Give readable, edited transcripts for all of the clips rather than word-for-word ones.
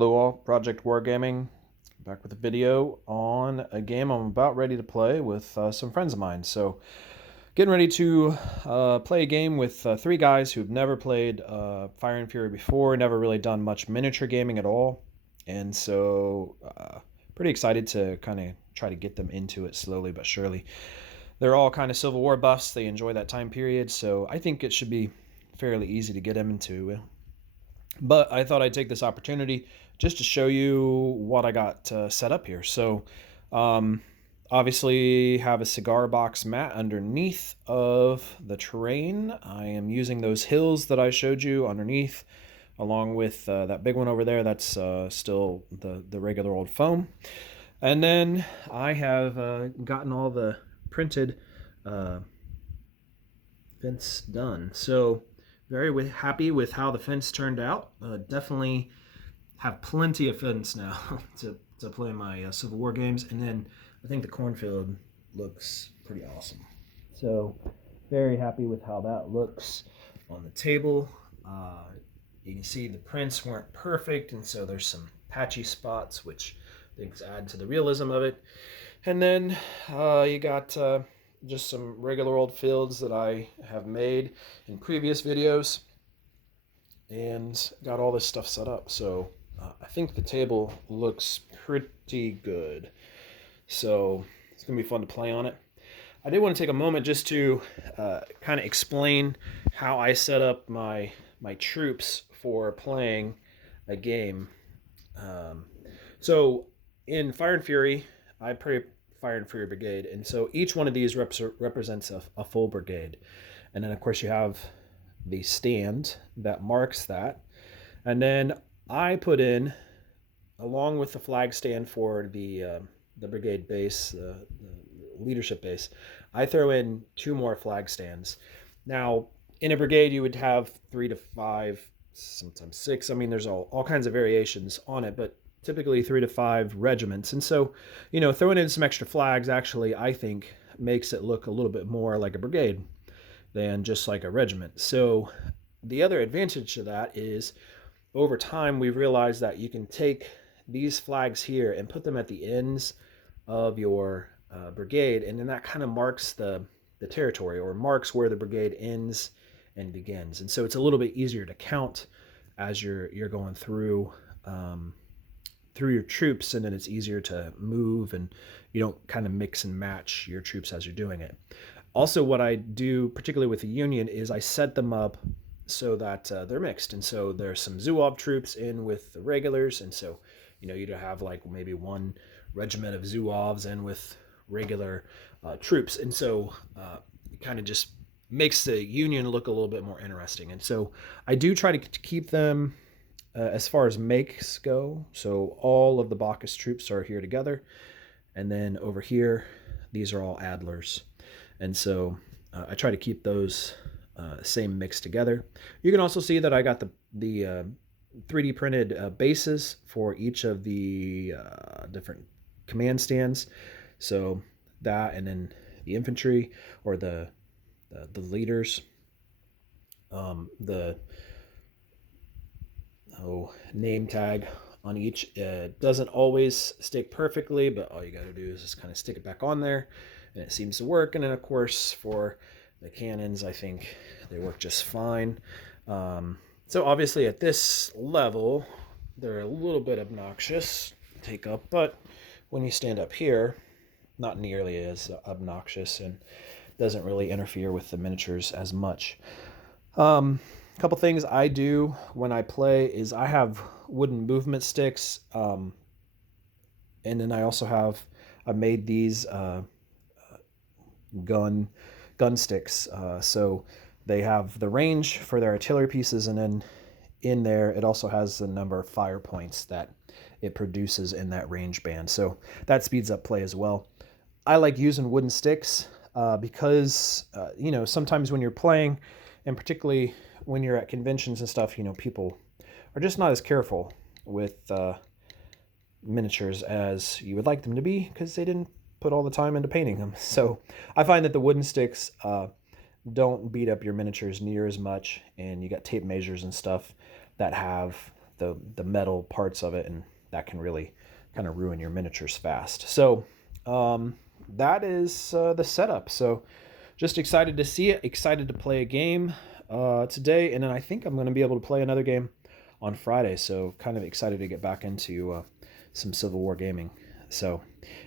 Hello all, Project Wargaming, back with a video on a game I'm about ready to play with some friends of mine. So, getting ready to play a game with three guys who've never played Fire and Fury before, never really done much miniature gaming at all. And so, pretty excited to kind of try to get them into it slowly but surely. They're all kind of Civil War buffs, they enjoy that time period, so I think it should be fairly easy to get them into. But I thought I'd take this opportunity just to show you what I got set up here. So um, obviously have a cigar box mat underneath of the terrain. I am using those hills that I showed you underneath, along with that big one over there. That's still the regular old foam. And then I have gotten all the printed fence done. So very happy with how the fence turned out. Definitely have plenty of fence now to play my Civil War games. And then I think the cornfield looks pretty awesome. So very happy with how that looks on the table. You can see the prints weren't perfect, and so there's some patchy spots, which I think add to the realism of it. And then you got just some regular old fields that I have made in previous videos, and got all this stuff set up. So I think the table looks pretty good. So it's gonna be fun to play on it. I did want to take a moment just to kind of explain how I set up my troops for playing a game. So in Fire and Fury, I play Fire and Fury Brigade, and so each one of these represents a full brigade. And then of course you have the stand that marks that, and then I put in, along with the flag stand for the brigade base, the leadership base, I throw in two more flag stands. Now in a brigade you would have 3 to 5, sometimes 6. I mean, there's all kinds of variations on it, but typically 3 to 5 regiments. And so, throwing in some extra flags actually, I think, makes it look a little bit more like a brigade than just like a regiment. So the other advantage to that is, over time, we've realized that you can take these flags here and put them at the ends of your brigade, and then that kind of marks the territory, or marks where the brigade ends and begins. And so it's a little bit easier to count as you're going through your troops, and then it's easier to move, and you don't kind of mix and match your troops as you're doing it. Also, what I do, particularly with the Union, is I set them up so that they're mixed. And so there's some Zouave troops in with the regulars, and so you'd have like maybe one regiment of Zouaves in with regular troops, and so it kind of just makes the Union look a little bit more interesting. And so I do try to keep them as far as makes go. So all of the Bacchus troops are here together, and then over here these are all Adlers. And so I try to keep those same mix together. You can also see that I got the 3D printed bases for each of the different command stands. So that, and then the infantry, or the leaders, the name tag on each. Doesn't always stick perfectly, but all you got to do is just kind of stick it back on there, and it seems to work. And then of course for the cannons, I think they work just fine. So obviously at this level they're a little bit obnoxious to take up, but when you stand up here, not nearly as obnoxious, and doesn't really interfere with the miniatures as much. Couple things I do when I play is I have wooden movement sticks, and then I've made these gun sticks, so they have the range for their artillery pieces, and then in there it also has the number of fire points that it produces in that range band, so that speeds up play as well. I like using wooden sticks because sometimes when you're playing, and particularly when you're at conventions and stuff, people are just not as careful with miniatures as you would like them to be, because they didn't put all the time into painting them. So I find that the wooden sticks don't beat up your miniatures near as much, and you got tape measures and stuff that have the metal parts of it, and that can really kind of ruin your miniatures fast. So that is the setup. So just excited to see it, excited to play a game today, and then I think I'm going to be able to play another game on Friday. So kind of excited to get back into some Civil War gaming. So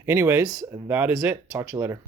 anyways, that is it. Talk to you later.